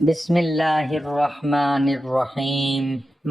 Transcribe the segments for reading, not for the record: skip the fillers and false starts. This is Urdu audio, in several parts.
بسم اللہ الرحمن الرحیم۔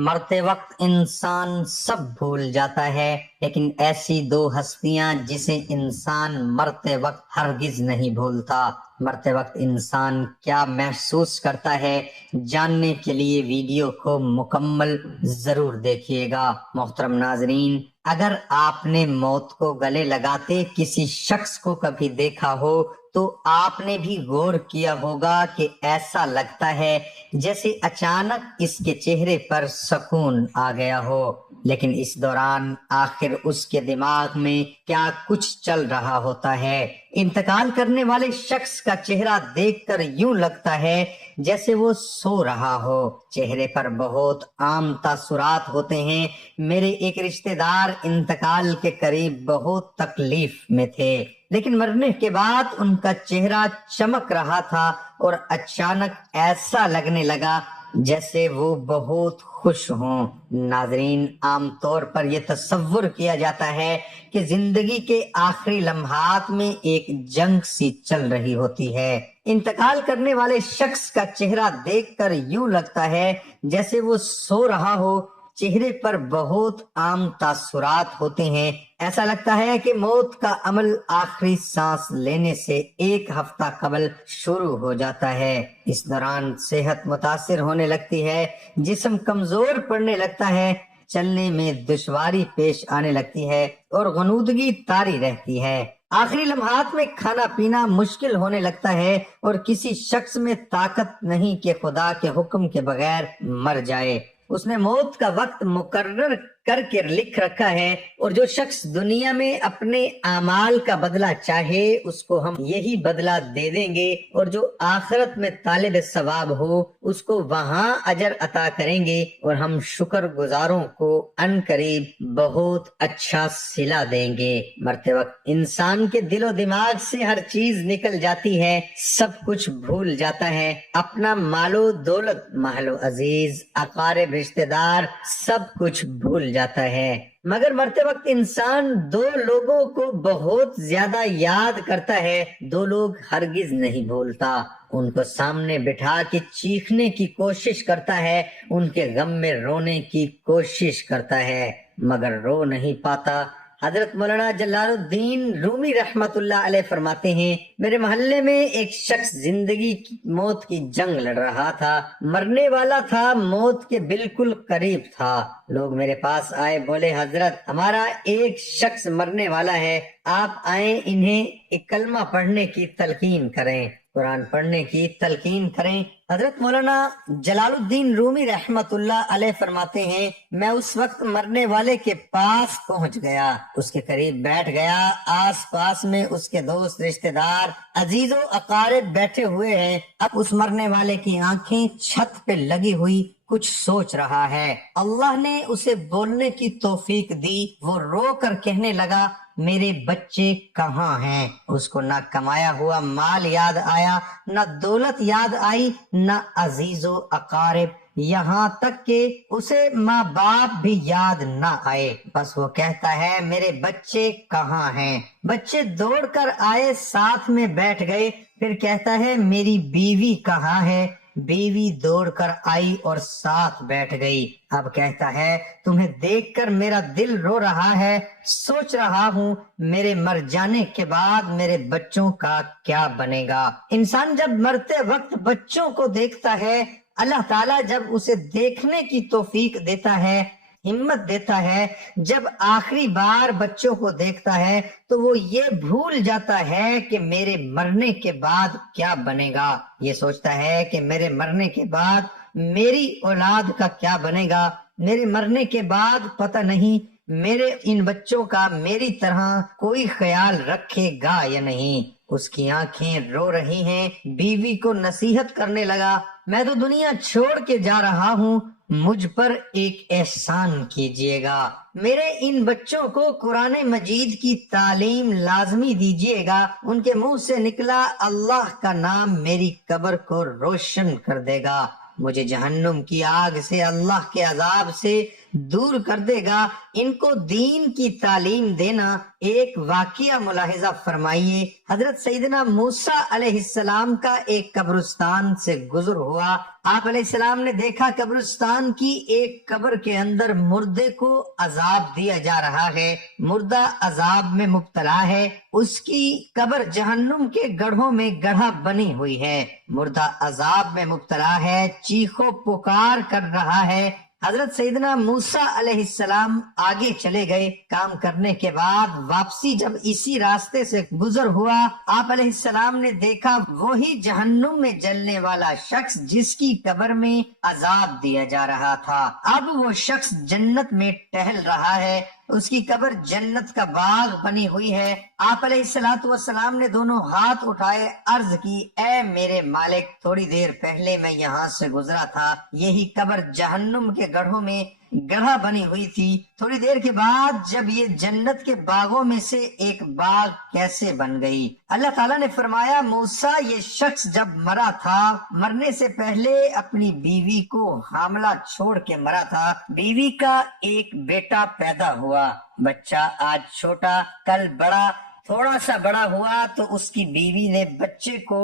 مرتے وقت انسان سب بھول جاتا ہے، لیکن ایسی دو ہستیاں جسے انسان مرتے وقت ہرگز نہیں بھولتا۔ مرتے وقت انسان کیا محسوس کرتا ہے، جاننے کے لیے ویڈیو کو مکمل ضرور دیکھیے گا۔ محترم ناظرین، اگر آپ نے موت کو گلے لگاتے کسی شخص کو کبھی دیکھا ہو تو آپ نے بھی غور کیا ہوگا کہ ایسا لگتا ہے جیسے اچانک اس کے چہرے پر سکون آ گیا ہو، لیکن اس دوران آخر اس کے دماغ میں کیا کچھ چل رہا ہوتا ہے۔ انتقال کرنے والے شخص کا چہرہ دیکھ کر یوں لگتا ہے جیسے وہ سو رہا ہو۔ چہرے پر بہت عام تاثرات ہوتے ہیں۔ میرے ایک رشتہ دار انتقال کے قریب بہت تکلیف میں تھے، لیکن مرنے کے بعد ان کا چہرہ چمک رہا تھا اور اچانک ایسا لگنے لگا جیسے وہ بہت خوش ہوں۔ ناظرین، عام طور پر یہ تصور کیا جاتا ہے کہ زندگی کے آخری لمحات میں ایک جنگ سی چل رہی ہوتی ہے۔ انتقال کرنے والے شخص کا چہرہ دیکھ کر یوں لگتا ہے جیسے وہ سو رہا ہو۔ چہرے پر بہت عام تاثرات ہوتے ہیں۔ ایسا لگتا ہے کہ موت کا عمل آخری سانس لینے سے ایک ہفتہ قبل شروع ہو جاتا ہے۔ اس دوران صحت متاثر ہونے لگتی ہے، جسم کمزور پڑنے لگتا ہے، چلنے میں دشواری پیش آنے لگتی ہے اور غنودگی طاری رہتی ہے۔ آخری لمحات میں کھانا پینا مشکل ہونے لگتا ہے اور کسی شخص میں طاقت نہیں کہ خدا کے حکم کے بغیر مر جائے۔ اس نے موت کا وقت مقرر کر کے لکھ رکھا ہے، اور جو شخص دنیا میں اپنے اعمال کا بدلہ چاہے اس کو ہم یہی بدلہ دے دیں گے، اور جو آخرت میں طالب ثواب ہو اس کو وہاں اجر عطا کریں گے، اور ہم شکر گزاروں کو ان قریب بہت اچھا صلہ دیں گے۔ مرتے وقت انسان کے دل و دماغ سے ہر چیز نکل جاتی ہے، سب کچھ بھول جاتا ہے، اپنا مال و دولت، ماہل و عزیز، اقارب، رشتہ دار، سب کچھ بھول جاتا ہے۔ مگر مرتے وقت انسان دو لوگوں کو بہت زیادہ یاد کرتا ہے، دو لوگ ہرگز نہیں بھولتا۔ ان کو سامنے بٹھا کے چیخنے کی کوشش کرتا ہے، ان کے غم میں رونے کی کوشش کرتا ہے، مگر رو نہیں پاتا۔ حضرت مولانا جلال الدین رومی رحمت اللہ علیہ فرماتے ہیں، میرے محلے میں ایک شخص زندگی کی موت کی جنگ لڑ رہا تھا، مرنے والا تھا، موت کے بالکل قریب تھا۔ لوگ میرے پاس آئے، بولے حضرت ہمارا ایک شخص مرنے والا ہے، آپ آئیں انہیں ایک کلمہ پڑھنے کی تلقین کریں، قرآن پڑھنے کی تلقین کریں۔ حضرت مولانا جلال الدین رومی رحمت اللہ علیہ فرماتے ہیں، میں اس وقت مرنے والے کے پاس پہنچ گیا، اس کے قریب بیٹھ گیا، آس پاس میں اس کے دوست، رشتہ دار، عزیز و اقارب بیٹھے ہوئے ہیں۔ اب اس مرنے والے کی آنکھیں چھت پہ لگی ہوئی کچھ سوچ رہا ہے۔ اللہ نے اسے بولنے کی توفیق دی، وہ رو کر کہنے لگا میرے بچے کہاں ہیں؟ اس کو نہ کمایا ہوا مال یاد آیا، نہ دولت یاد آئی، نہ عزیز و اقارب، یہاں تک کہ اسے ماں باپ بھی یاد نہ آئے۔ بس وہ کہتا ہے میرے بچے کہاں ہیں؟ بچے دوڑ کر آئے، ساتھ میں بیٹھ گئے، پھر کہتا ہے میری بیوی کہاں ہے؟ بیوی دوڑ کر آئی اور ساتھ بیٹھ گئی۔ اب کہتا ہے تمہیں دیکھ کر میرا دل رو رہا ہے، سوچ رہا ہوں میرے مر جانے کے بعد میرے بچوں کا کیا بنے گا۔ انسان جب مرتے وقت بچوں کو دیکھتا ہے، اللہ تعالیٰ جب اسے دیکھنے کی توفیق دیتا ہے، ہمت دیتا ہے، جب آخری بار بچوں کو دیکھتا ہے تو وہ یہ بھول جاتا ہے کہ میرے مرنے کے بعد کیا بنے گا۔ یہ سوچتا ہے کہ میرے مرنے کے بعد میری اولاد کا کیا بنے گا، میرے مرنے کے بعد پتہ نہیں میرے ان بچوں کا میری طرح کوئی خیال رکھے گا یا نہیں۔ اس کی آنکھیں رو رہی ہیں۔ بیوی کو نصیحت کرنے لگا، میں تو دنیا چھوڑ کے جا رہا ہوں، مجھ پر ایک احسان کیجیے گا، میرے ان بچوں کو قرآن مجید کی تعلیم لازمی دیجیے گا۔ ان کے منہ سے نکلا اللہ کا نام میری قبر کو روشن کر دے گا، مجھے جہنم کی آگ سے، اللہ کے عذاب سے دور کر دے گا۔ ان کو دین کی تعلیم دینا۔ ایک واقعہ ملاحظہ فرمائیے، حضرت سیدنا موسیٰ علیہ السلام کا ایک قبرستان سے گزر ہوا۔ آپ علیہ السلام نے دیکھا قبرستان کی ایک قبر کے اندر مردے کو عذاب دیا جا رہا ہے، مردہ عذاب میں مبتلا ہے، اس کی قبر جہنم کے گڑھوں میں گڑھا بنی ہوئی ہے، مردہ عذاب میں مبتلا ہے، چیخو پکار کر رہا ہے۔ حضرت سیدنا موسیٰ علیہ السلام آگے چلے گئے۔ کام کرنے کے بعد واپسی جب اسی راستے سے گزر ہوا، آپ علیہ السلام نے دیکھا وہی جہنم میں جلنے والا شخص جس کی قبر میں عذاب دیا جا رہا تھا، اب وہ شخص جنت میں ٹہل رہا ہے، اس کی قبر جنت کا باغ بنی ہوئی ہے۔ آپ علیہ السلام نے دونوں ہاتھ اٹھائے، عرض کی، اے میرے مالک، تھوڑی دیر پہلے میں یہاں سے گزرا تھا، یہی قبر جہنم کے گڑھوں میں گڑھا بنی ہوئی تھی، تھوڑی دیر کے بعد جب یہ جنت کے باغوں میں سے ایک باغ کیسے بن گئی؟ اللہ تعالیٰ نے فرمایا، موسیٰ، یہ شخص جب مرا تھا، مرنے سے پہلے اپنی بیوی کو حاملہ چھوڑ کے مرا تھا، بیوی کا ایک بیٹا پیدا ہوا، بچہ آج چھوٹا، کل بڑا، تھوڑا سا بڑا ہوا تو اس کی بیوی نے بچے کو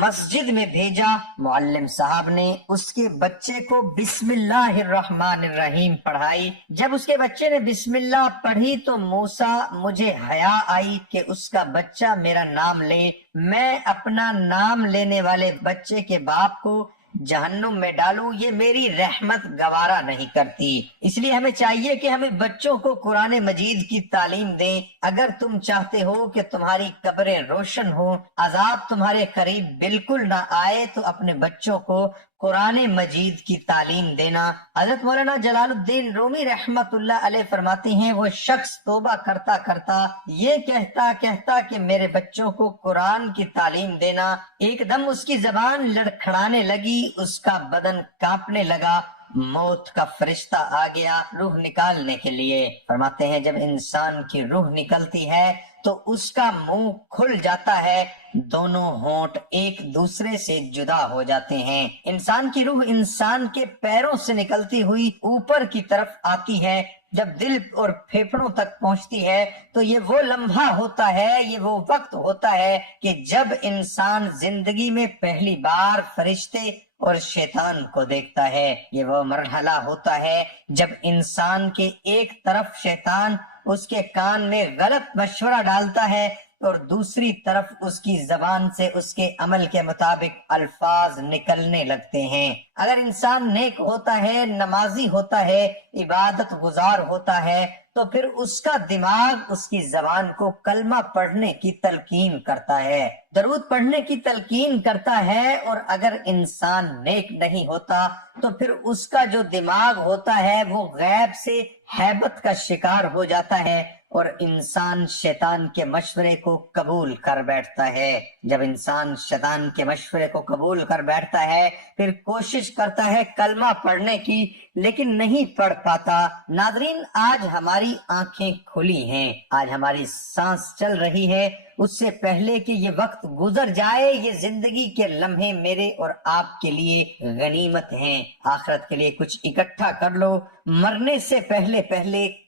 مسجد میں بھیجا، معلم صاحب نے اس کے بچے کو بسم اللہ الرحمن الرحیم پڑھائی۔ جب اس کے بچے نے بسم اللہ پڑھی تو موسیٰ، مجھے حیا آئی کہ اس کا بچہ میرا نام لے، میں اپنا نام لینے والے بچے کے باپ کو جہنم میں ڈالوں، یہ میری رحمت گوارا نہیں کرتی۔ اس لیے ہمیں چاہیے کہ ہمیں بچوں کو قرآن مجید کی تعلیم دیں۔ اگر تم چاہتے ہو کہ تمہاری قبریں روشن ہوں، عذاب تمہارے قریب بالکل نہ آئے، تو اپنے بچوں کو قرآن مجید کی تعلیم دینا۔ حضرت مولانا جلال الدین رومی رحمت اللہ علیہ فرماتے ہیں، وہ شخص توبہ کرتا کرتا یہ کہتا کہ میرے بچوں کو قرآن کی تعلیم دینا، ایک دم اس کی زبان لڑکھڑانے لگی، اس کا بدن کانپنے لگا، موت کا فرشتہ آ گیا روح نکالنے کے لیے۔ فرماتے ہیں جب انسان کی روح نکلتی ہے تو اس کا منہ کھل جاتا ہے، دونوں ہونٹ ایک دوسرے سے جدا ہو جاتے ہیں۔ انسان کی روح انسان کے پیروں سے نکلتی ہوئی اوپر کی طرف آتی ہے، جب دل اور پھیپھڑوں تک پہنچتی ہے تو یہ وہ لمحہ ہوتا ہے، یہ وہ وقت ہوتا ہے کہ جب انسان زندگی میں پہلی بار فرشتے اور شیطان کو دیکھتا ہے۔ یہ وہ مرحلہ ہوتا ہے جب انسان کے ایک طرف شیطان اس کے کان میں غلط مشورہ ڈالتا ہے اور دوسری طرف اس کی زبان سے اس کے عمل کے مطابق الفاظ نکلنے لگتے ہیں۔ اگر انسان نیک ہوتا ہے، نمازی ہوتا ہے، عبادت گزار ہوتا ہے، تو پھر اس کا دماغ اس کی زبان کو کلمہ پڑھنے کی تلقین کرتا ہے، درود پڑھنے کی تلقین کرتا ہے، اور اگر انسان نیک نہیں ہوتا تو پھر اس کا جو دماغ ہوتا ہے وہ غیب سے ہیبت کا شکار ہو جاتا ہے اور انسان شیطان کے مشورے کو قبول کر بیٹھتا ہے۔ جب انسان شیطان کے مشورے کو قبول کر بیٹھتا ہے پھر کوشش کرتا ہے کلمہ پڑھنے کی، لیکن نہیں پڑھ پاتا۔ ناظرین، آج ہماری آنکھیں کھلی ہیں، آج ہماری سانس چل رہی ہے، اس سے پہلے کہ یہ وقت گزر جائے، یہ زندگی کے لمحے میرے اور آپ کے لیے غنیمت ہیں۔ آخرت کے لیے کچھ اکٹھا کر لو، مرنے سے پہلے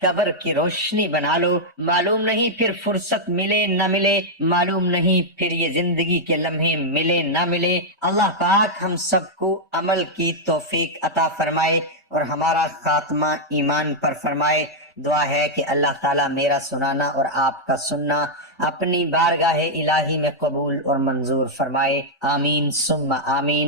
قبر کی روشنی بنا لو، معلوم نہیں پھر فرصت ملے نہ ملے، معلوم نہیں پھر یہ زندگی کے لمحے ملے نہ ملے۔ اللہ پاک ہم سب کو عمل کی توفیق عطا فرمائے اور ہمارا خاتمہ ایمان پر فرمائے۔ دعا ہے کہ اللہ تعالیٰ میرا سنانا اور آپ کا سننا اپنی بارگاہ الہی میں قبول اور منظور فرمائے، آمین ثم آمین۔